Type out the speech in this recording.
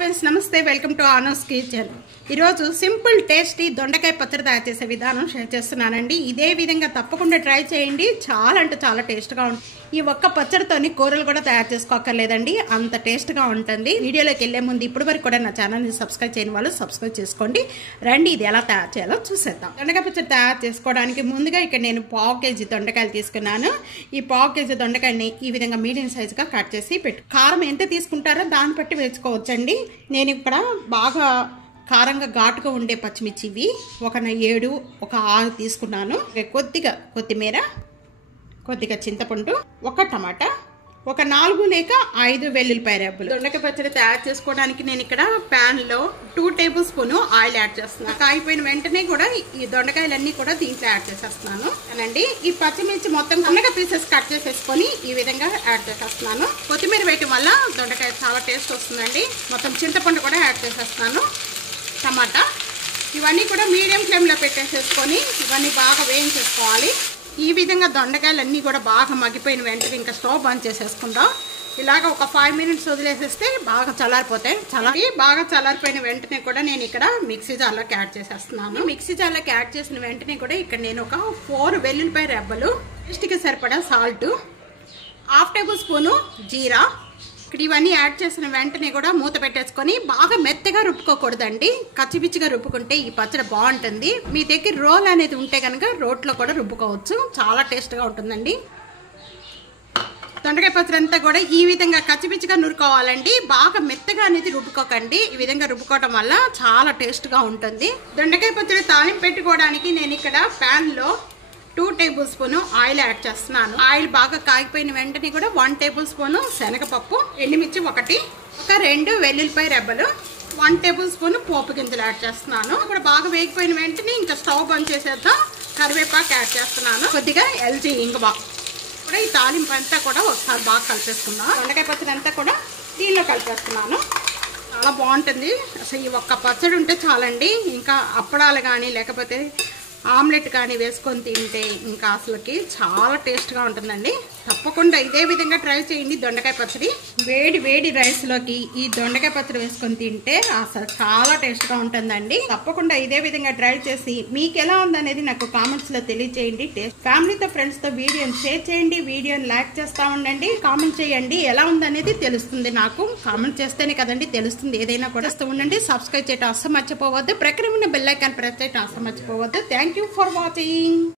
Friends నమస్తే welcome to ఆనోస్ kitchen. ఈరోజు simple tasty దొండకాయ పచ్చడి తయారు చేసే విధానం షేర్ చేస్తున్నానండి। ఇదే విధంగా తప్పకుండా ట్రై చేయండి, చాలా అంటే చాలా టేస్ట్గా ఉంటుంది। ఈ ఒక్క పచ్చడితోని కూరలు కూడా తయారు చేసుకోక్కర్లేదండి, అంత టేస్ట్గా ఉంటుంది। వీడియోలోకి వెళ్ళే ముందు ఇప్పటి వరకు కూడా నా ఛానల్ని సబ్స్క్రైబ్ చేయని వాళ్ళు సబ్స్క్రైబ్ చేసుకోండి। రండి ఇది ఎలా తయారు చేయాలో చూసేద్దాం। దొండకాయ పచ్చడి తయారు చేసుకోవడానికి ముందుగా ఇక్కడ నేను 1/2 కేజీ దొండకాయలు తీసుకున్నాను। ఈ 1/2 కేజీ దొండకాయని ఈ విధంగా మీడియం సైజుగా కట్ చేసి కారం ఎంత తీసుకుంటారో దాన్ని బట్టి వేసుకోవచ్చండి। నేను ఇక్కడ బాగా కారంగా ఘాటుగా ఉండే పచ్చిమిర్చి ఇవి ఒక 7 ఒక 6 తీసుకున్నాను। కొద్దిగా కొత్తిమీర, కొద్దిగా చింతపండు, ఒక టమాటా, ఒక 4 లేక 5 వెల్లుల్లిపాయ రెబ్బలు। దొండకాయ పచ్చడి తయారు చేసుకోవడానికి నేను ఇక్కడ ప్యాన్ లో 2 టేబుల్ స్పూన్ ఆయిల్ యాడ్ చేస్తున్నాను। కాగిపోయిన వెంటనే కూడా ఈ దొండకాయలన్నీ కూడా దీంట్లో యాడ్ చేసేస్తున్నాను అనండి। ఈ పచ్చిమిర్చి మొత్తం సన్నగా పీసెస్ కట్ చేసేసుకొని ఈ విధంగా యాడ్ చేసేస్తున్నాను। కొత్తిమీర వేయటం వల్ల దొండకాయ చాలా టేస్ట్ వస్తుందండి। మొత్తం చింతపండు కూడా యాడ్ చేసేస్తున్నాను, టమాటా, ఇవన్నీ కూడా మీడియం ఫ్లేమ్లో పెట్టేసేసుకొని ఇవన్నీ బాగా వేయించేసుకోవాలి। ఈ విధంగా దొండకాయలన్నీ కూడా బాగా మగ్గిపోయిన వెంటనే ఇంకా స్టవ్ బంద్ చేసేసుకుందాం। ఇలాగ ఒక 5 మినిట్స్ వదిలేసేస్తే బాగా చల్లారిపోతాయి। బాగా చల్లారిపోయిన వెంటనే కూడా నేను ఇక్కడ మిక్సీ జార్లోకి యాడ్ చేసేస్తున్నాను। మిక్సీ జార్లోకి యాడ్ చేసిన వెంటనే కూడా ఇక్కడ నేను ఒక 4 వెల్లుల్లిపాయ రెబ్బలు, టేస్ట్కి సరిపడా సాల్ట్, 1/2 టేబుల్ స్పూను జీరా, ఇక్కడ ఇవన్నీ యాడ్ చేసిన వెంటనే కూడా మూత పెట్టేసుకొని బాగా మెత్తగా రుబ్బుకోకూడదండి, కచ్చిపిచ్చిగా రుబ్బుకుంటే ఈ పచ్చడి బాగుంటుంది। మీ దగ్గర రోల్ అనేది ఉంటే కనుక రోట్లో కూడా రుబ్బుకోవచ్చు, చాలా టేస్ట్గా ఉంటుందండి। దొండకాయ పచ్చడి అంతా కూడా ఈ విధంగా కచ్చిపిచ్చిగా నురుకోవాలండి, బాగా మెత్తగా అనేది రుబ్బుకోకండి। ఈ విధంగా రుబ్బుకోవడం వల్ల చాలా టేస్ట్గా ఉంటుంది। దొండకాయ పచ్చడి తాలింపు పెట్టుకోవడానికి నేను ఇక్కడ ప్యాన్ లో 2 టేబుల్ స్పూన్ ఆయిల్ యాడ్ చేస్తున్నాను। ఆయిల్ బాగా కాగిపోయిన వెంటనే కూడా 1 టేబుల్ స్పూన్ శనగపప్పు, ఎండుమిర్చి ఒక 2 వెల్లుల్లిపాయ రెబ్బలు, 1 టేబుల్ స్పూన్ పోపు గింజలు యాడ్ చేస్తున్నాను। ఇప్పుడు బాగా వేగిపోయిన వెంటనే ఇంకా స్టవ్ బంద్ చేసేద్దాం। కరివేపాకు యాడ్ చేస్తున్నాను, కొద్దిగా ఎల్జీ ఇంగువ కూడా ఈ తాలింపు అంతా కూడా ఒకసారి బాగా కలిపేసుకుందాం। దొండకాయ పచ్చడి అంతా కూడా దీనిలో కలిపేస్తున్నాను, చాలా బాగుంటుంది। అసలు ఈ ఒక్క పచ్చడి ఉంటే చాలండి, ఇంకా అప్పడాలు కానీ లేకపోతే ఆమ్లెట్ కానీ వేసుకొని తింటే ఇంకా అసలుకి చాలా టేస్ట్గా ఉంటుందండి। తప్పకుండా ఇదే విధంగా ట్రై చేయండి। దొండకాయ పచ్చడి వేడి వేడి రైస్లోకి ఈ దొండకాయ పచ్చడి వేసుకొని తింటే అసలు చాలా టేస్ట్గా ఉంటుందండి। తప్పకుండా ఇదే విధంగా ట్రై చేసి మీకు ఎలా ఉందనేది నాకు కామెంట్స్లో తెలియజేయండి। ఫ్యామిలీతో ఫ్రెండ్స్తో వీడియోని షేర్ చేయండి, వీడియోని లైక్ చేస్తూ ఉండండి, కామెంట్ చేయండి ఎలా ఉందనేది తెలుస్తుంది నాకు। కామెంట్ చేస్తేనే కదండి తెలుస్తుంది, ఏదైనా కూడా ఉండండి। సబ్స్క్రైబ్ చేయడం అస్సలు మర్చిపోవద్దు, ప్రక్కన ఉన్న బెల్ ఐకాన్ ప్రెస్ చేయడం అస్సలు మర్చిపోవద్దు। Thank you for watching.